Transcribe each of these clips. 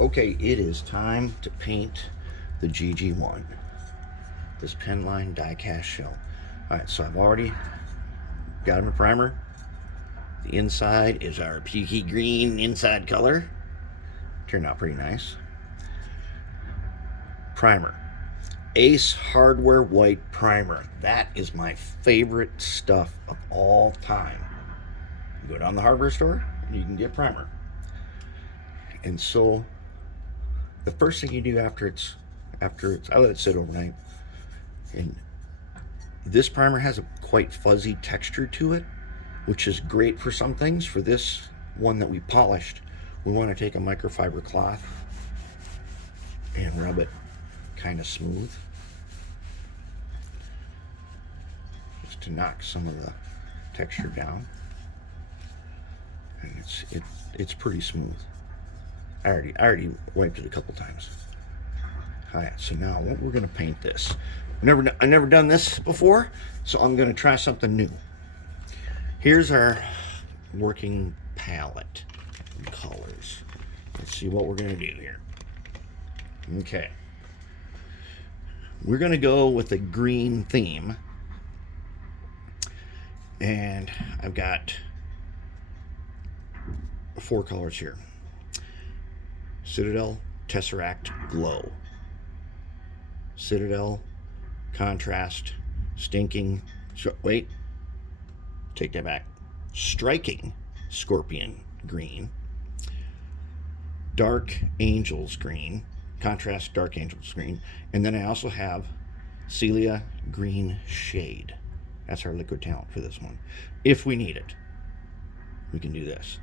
Okay, it is time to paint the GG1, this Penline Diecast shell. Alright, so I've already got him a primer. The inside is our peaky green inside color. Turned out pretty nice. Primer. Ace Hardware White Primer. That is my favorite stuff of all time. You go down to the hardware store and you can get primer. And so the first thing you do after it's I let it sit overnight. And this primer has a quite fuzzy texture to it, which is great for some things. For this one that we polished, we want to take a microfiber cloth and rub it kind of smooth, just to knock some of the texture down. And it's pretty smooth. I already wiped it a couple times. Alright, so now what we're gonna paint this. I've never done this before, so I'm gonna try something new. Here's our working palette in colors. Let's see what we're gonna do here. Okay. We're gonna go with a green theme. And I've got 4 colors here. Citadel Tesseract Glow, Citadel Contrast Stinking, wait, take that back, Striking Scorpion Green, Dark Angels Green, Contrast Dark Angels Green, and then I also have Celia Green Shade. That's our liquid talent for this one. If we need it, we can do this.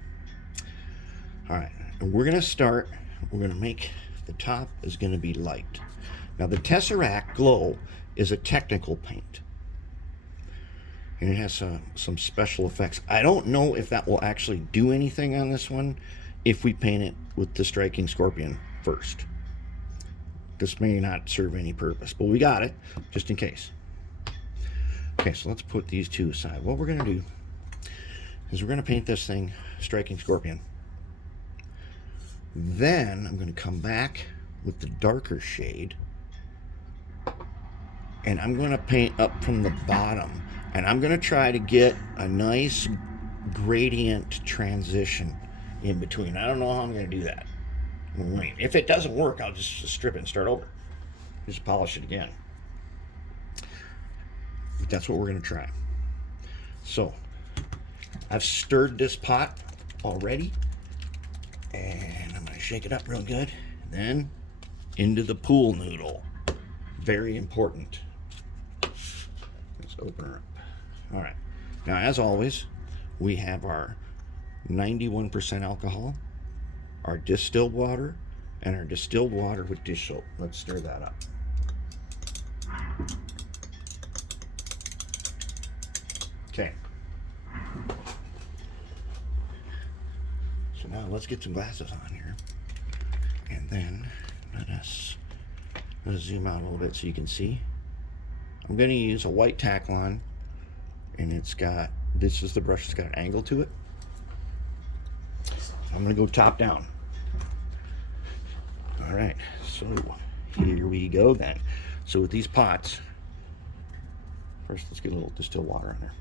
All right, and we're gonna make the top is gonna be light. Now the Tesseract Glow is a technical paint, and it has some special effects. I don't know if that will actually do anything on this one if we paint it with the Striking Scorpion first. This may not serve any purpose, but we got it just in case. Okay, so let's put these two aside. What we're gonna do is we're gonna paint this thing Striking Scorpion. Then I'm going to come back with the darker shade, and I'm going to paint up from the bottom, and I'm going to try to get a nice gradient transition in between. I don't know how I'm going to do that. If it doesn't work, I'll just strip it and start over. Just polish it again. But that's what we're going to try. So I've stirred this pot already, and I'm going to shake it up real good. And then into the pool noodle. Very important. Let's open her up. All right. Now, as always, we have our 91% alcohol, our distilled water, and our distilled water with dish soap. Let's stir that up. Okay. So now let's get some glasses on here, and then let us zoom out a little bit so you can see. I'm going to use a white Taklon, and this is the brush that's got an angle to it. I'm going to go top down. All right, so here we go then. So with these pots, first let's get a little distilled water on there.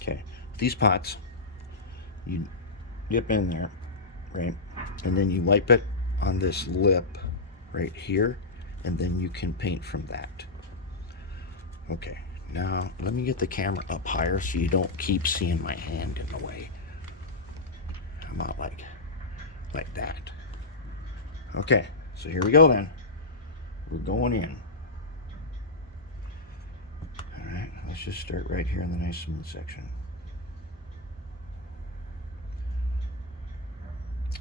Okay, with these pots, you dip in there, right, and then you wipe it on this lip right here, and then you can paint from that. Okay, now let me get the camera up higher so you don't keep seeing my hand in the way. How about like that? Okay, so here we go then. We're going in. All right, let's just start right here in the nice smooth section.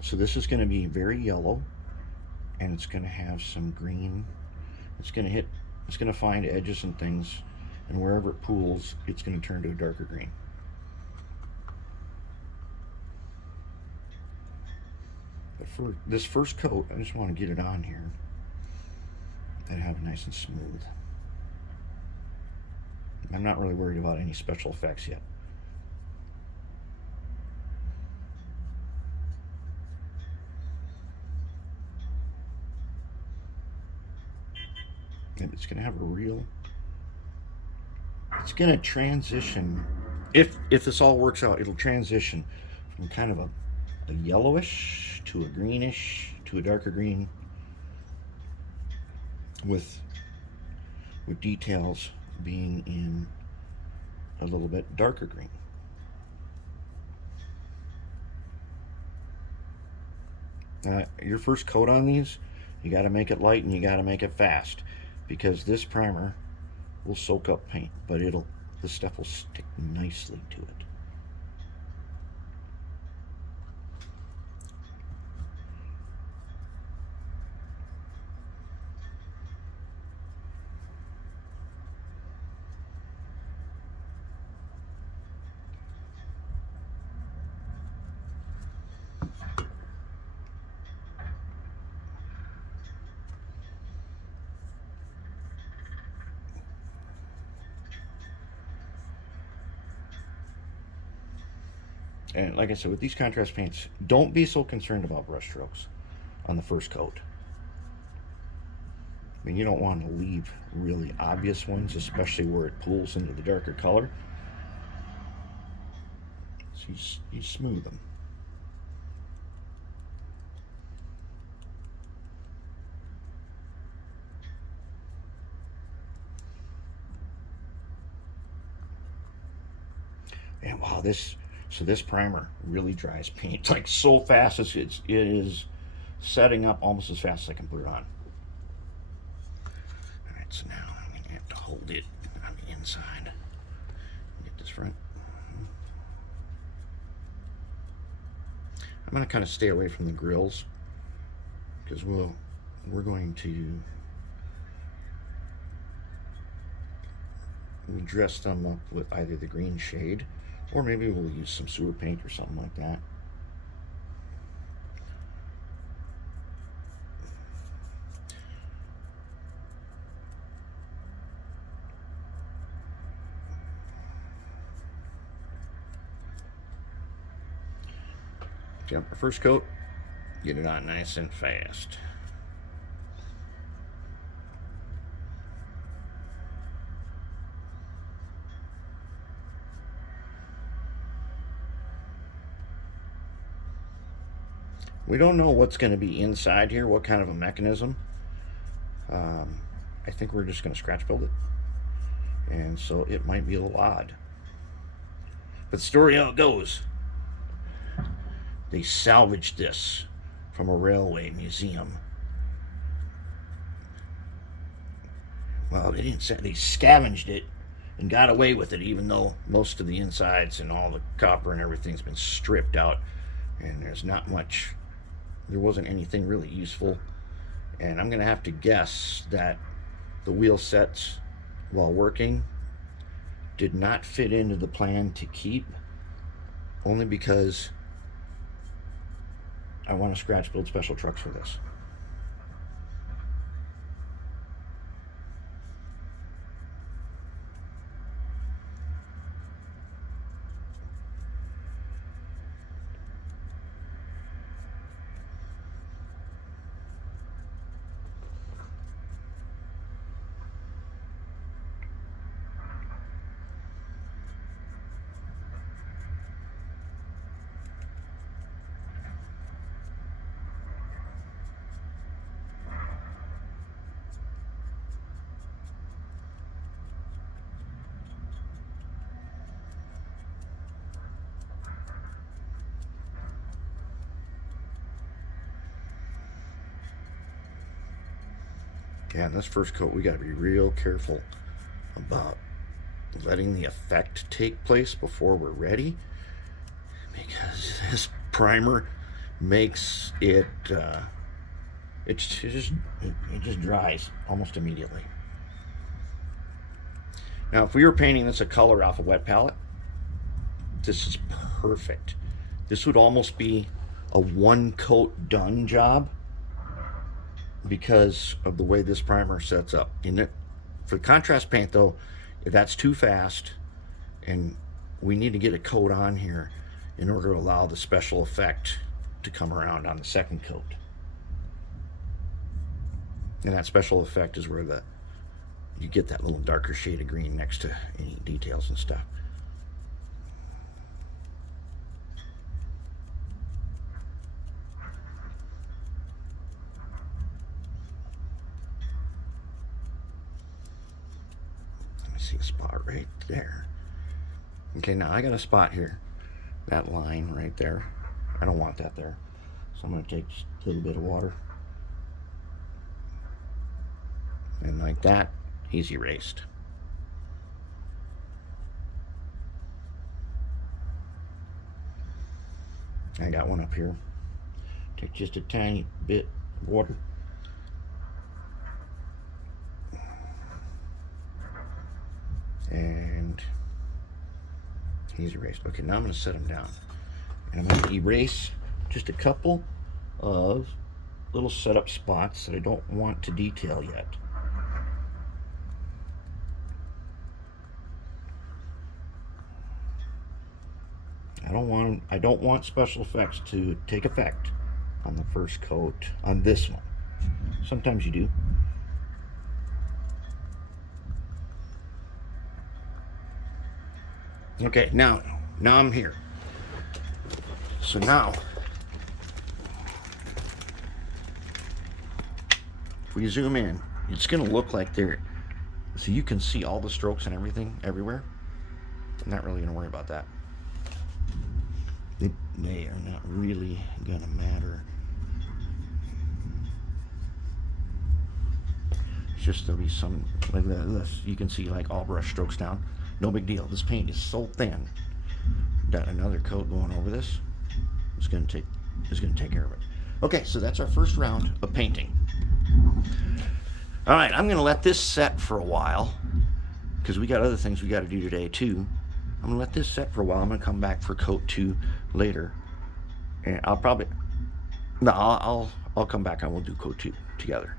So this is going to be very yellow, and it's going to have some green. It's going to find edges and things, and wherever it pools, it's going to turn to a darker green. But for this first coat, I just want to get it on here and have it nice and smooth. I'm not really worried about any special effects yet. And it's going to have a real, it's going to transition, if this all works out, it'll transition from kind of a yellowish to a greenish to a darker green with details being in a little bit darker green. Your first coat on these, you got to make it light and you got to make it fast, because this primer will soak up paint, but the stuff will stick nicely to it. And like I said, with these contrast paints, don't be so concerned about brush strokes on the first coat. I mean, you don't want to leave really obvious ones, especially where it pulls into the darker color. So you smooth them. And wow, this primer really dries paint like so fast. It is setting up almost as fast as I can put it on. All right, so now I'm gonna have to hold it on the inside. Get this front. I'm gonna kind of stay away from the grills because we're going to dress them up with either the green shade, or maybe we'll use some sewer paint or something like that. Jump our first coat, get it on nice and fast. We don't know what's going to be inside here, what kind of a mechanism. I think we're just going to scratch build it. And so it might be a little odd. But the story how it goes. They salvaged this from a railway museum. Well, they didn't say, they scavenged it and got away with it, even though most of the insides and all the copper and everything's been stripped out. And there's not much, there wasn't anything really useful. And I'm going to have to guess that the wheel sets, while working, did not fit into the plan to keep, only because I want to scratch build special trucks for this. Yeah, in this first coat, we got to be real careful about letting the effect take place before we're ready, because this primer makes it it just dries almost immediately. Now, if we were painting this a color off a wet palette, this is perfect. This would almost be a one coat done job, because of the way this primer sets up. For contrast paint though, that's too fast, and we need to get a coat on here in order to allow the special effect to come around on the second coat. And that special effect is where the you get that little darker shade of green next to any details and stuff. Let me see a spot right there. Okay, now I got a spot here. That line right there. I don't want that there. So I'm going to take just a little bit of water. And like that, he's erased. I got one up here. Take just a tiny bit of water. And he's erased. Okay, now I'm going to set him down. And I'm going to erase just a couple of little setup spots that I don't want to detail yet. I don't want special effects to take effect on the first coat on this one. Sometimes you do. Okay, now I'm here. So now, if we zoom in, it's going to look like there. So you can see all the strokes and everything everywhere. I'm not really going to worry about that. They are not really going to matter. It's just there'll be some, like this, you can see like all brush strokes down. No big deal. This paint is so thin that another coat going over this is going to take care of it. Okay, so that's our first round of painting. All right, I'm going to let this set for a while because we got other things we got to do today too. I'm going to let this set for a while. I'm going to come back for coat 2 later, and I'll come back and we'll do coat 2 together.